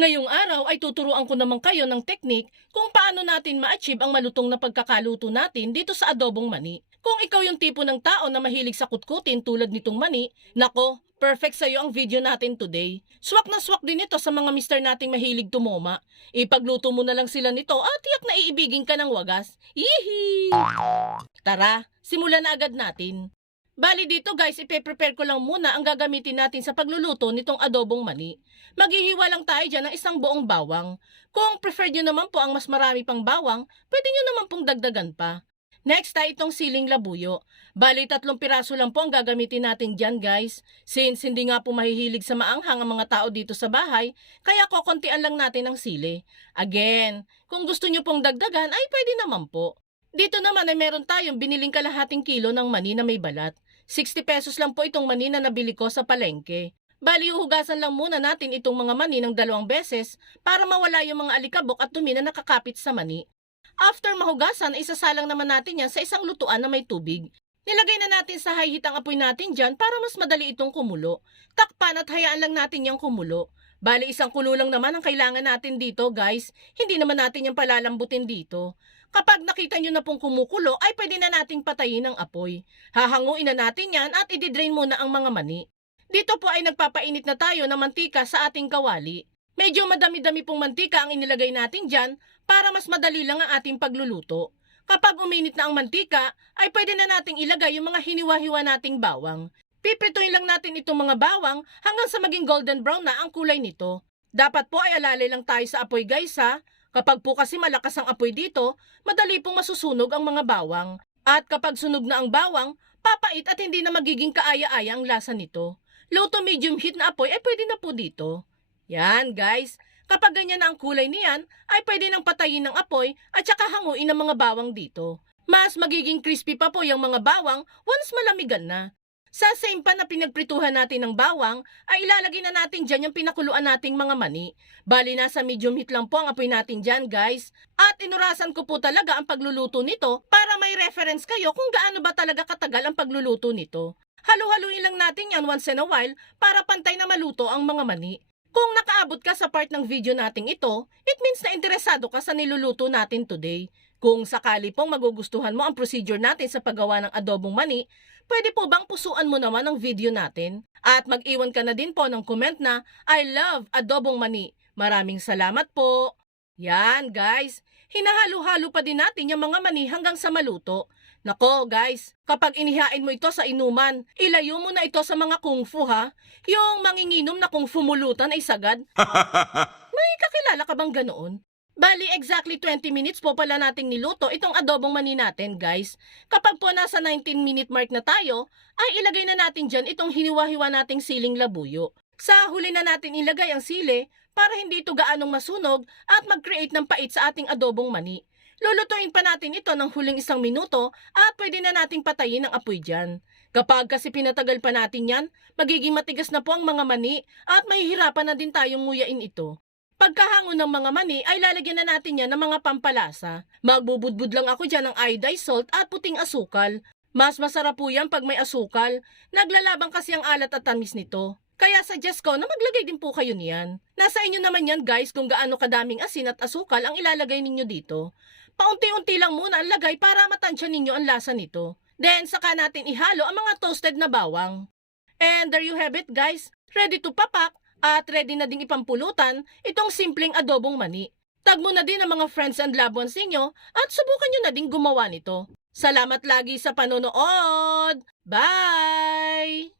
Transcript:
Ngayong araw ay tuturuan ko naman kayo ng teknik kung paano natin ma-achieve ang malutong na pagkakaluto natin dito sa adobong mani. Kung ikaw yung tipo ng tao na mahilig sa kutkutin tulad nitong mani, nako, perfect sa'yo ang video natin today. Swak na swak din ito sa mga mister nating mahilig tumoma. Ipagluto mo na lang sila nito at tiyak na iibigin ka ng wagas. Yee! Tara, simulan na agad natin. Bali dito guys, ipe-prepare ko lang muna ang gagamitin natin sa pagluluto nitong adobong mani. Maghihiwa lang tayo dyan ng isang buong bawang. Kung preferred nyo naman po ang mas marami pang bawang, pwede nyo naman pong dagdagan pa. Next ay itong siling labuyo. Bali tatlong piraso lang po ang gagamitin natin dyan guys. Since hindi nga po mahihilig sa maanghang ang mga tao dito sa bahay, kaya kokontian lang natin ang sili. Again, kung gusto nyo pong dagdagan ay pwede naman po. Dito naman ay meron tayong biniling kalahating kilo ng mani na may balat. 60 pesos lang po itong mani na nabili ko sa palengke. Bali, uhugasan lang muna natin itong mga mani ng dalawang beses para mawala yung mga alikabok at dumi na nakakapit sa mani. After mahugasan, isasalang naman natin yan sa isang lutuan na may tubig. Nilagay na natin sa high heat ang apoy natin dyan para mas madali itong kumulo. Takpan at hayaan lang natin yung kumulo. Bali, isang kulo lang naman ang kailangan natin dito, guys. Hindi naman natin yung palalambutin dito. Kapag nakita nyo na pong kumukulo, ay pwede na nating patayin ang apoy. Hahanguin na natin yan at i-drain muna ang mga mani. Dito po ay nagpapainit na tayo ng mantika sa ating kawali. Medyo madami-dami pong mantika ang inilagay natin dyan para mas madali lang ang ating pagluluto. Kapag uminit na ang mantika, ay pwede na nating ilagay yung mga hiniwa-hiwa nating bawang. Piprituin lang natin itong mga bawang hanggang sa maging golden brown na ang kulay nito. Dapat po ay alalay lang tayo sa apoy guys ha. Kapag po kasi malakas ang apoy dito, madali pong masusunog ang mga bawang. At kapag sunog na ang bawang, papait at hindi na magiging kaaya-aya ang lasa nito. Low to medium heat na apoy ay pwede na po dito. Yan guys, kapag ganyan na ang kulay niyan, ay pwede nang patayin ng apoy at saka hanguin ang mga bawang dito. Mas magiging crispy pa po yung mga bawang once malamigan na. Sa same pan na pinagprituhan natin ng bawang, ay ilalagay na natin dyan yung pinakuluan nating mga mani. Bali nasa medium heat lang po ang apoy natin dyan guys. At inurasan ko po talaga ang pagluluto nito para may reference kayo kung gaano ba talaga katagal ang pagluluto nito. Halu-haluin lang natin yan once in a while para pantay na maluto ang mga mani. Kung nakaabot ka sa part ng video nating ito, it means na interesado ka sa niluluto natin today. Kung sakali pong magugustuhan mo ang procedure natin sa paggawa ng adobong mani, pwede po bang pusuan mo naman ang video natin? At mag-iwan ka na din po ng comment na, I love adobong mani. Maraming salamat po. Yan guys, hinahalo-halo pa din natin yung mga mani hanggang sa maluto. Nako guys, kapag inihain mo ito sa inuman, ilayo mo na ito sa mga kung fu ha. Yung manginginom na kung fumulutan ay sagad. May kakilala ka bang ganoon? Bali, exactly 20 minutes po pala nating niluto itong adobong mani natin, guys. Kapag po nasa 19 minute mark na tayo, ay ilagay na natin dyan itong hiniwa-hiwa nating siling labuyo. Sa huli na natin ilagay ang sili para hindi ito gaanong masunog at mag-create ng pait sa ating adobong mani. Lulutuin pa natin ito ng huling isang minuto at pwede na nating patayin ang apoy dyan. Kapag kasi pinatagal pa natin yan, magiging matigas na po ang mga mani at mahihirapan na din tayong nguyain ito. Pagkahango ng mga mani ay lalagyan na natin yan ng mga pampalasa. Magbubudbud lang ako dyan ng iodized salt at puting asukal. Mas masarap po yan pag may asukal. Naglalabang kasi ang alat at tamis nito. Kaya suggest ko na maglagay din po kayo niyan. Nasa inyo naman yan guys kung gaano kadaming asin at asukal ang ilalagay ninyo dito. Paunti-unti lang muna ang lagay para matansya ninyo ang lasa nito. Then saka natin ihalo ang mga toasted na bawang. And there you have it guys. Ready to papak at ready na ding ipampulutan itong simpleng adobong mani. Tag mo na din ang mga friends and loved ones ninyo at subukan nyo na din gumawa nito. Salamat lagi sa panonood! Bye!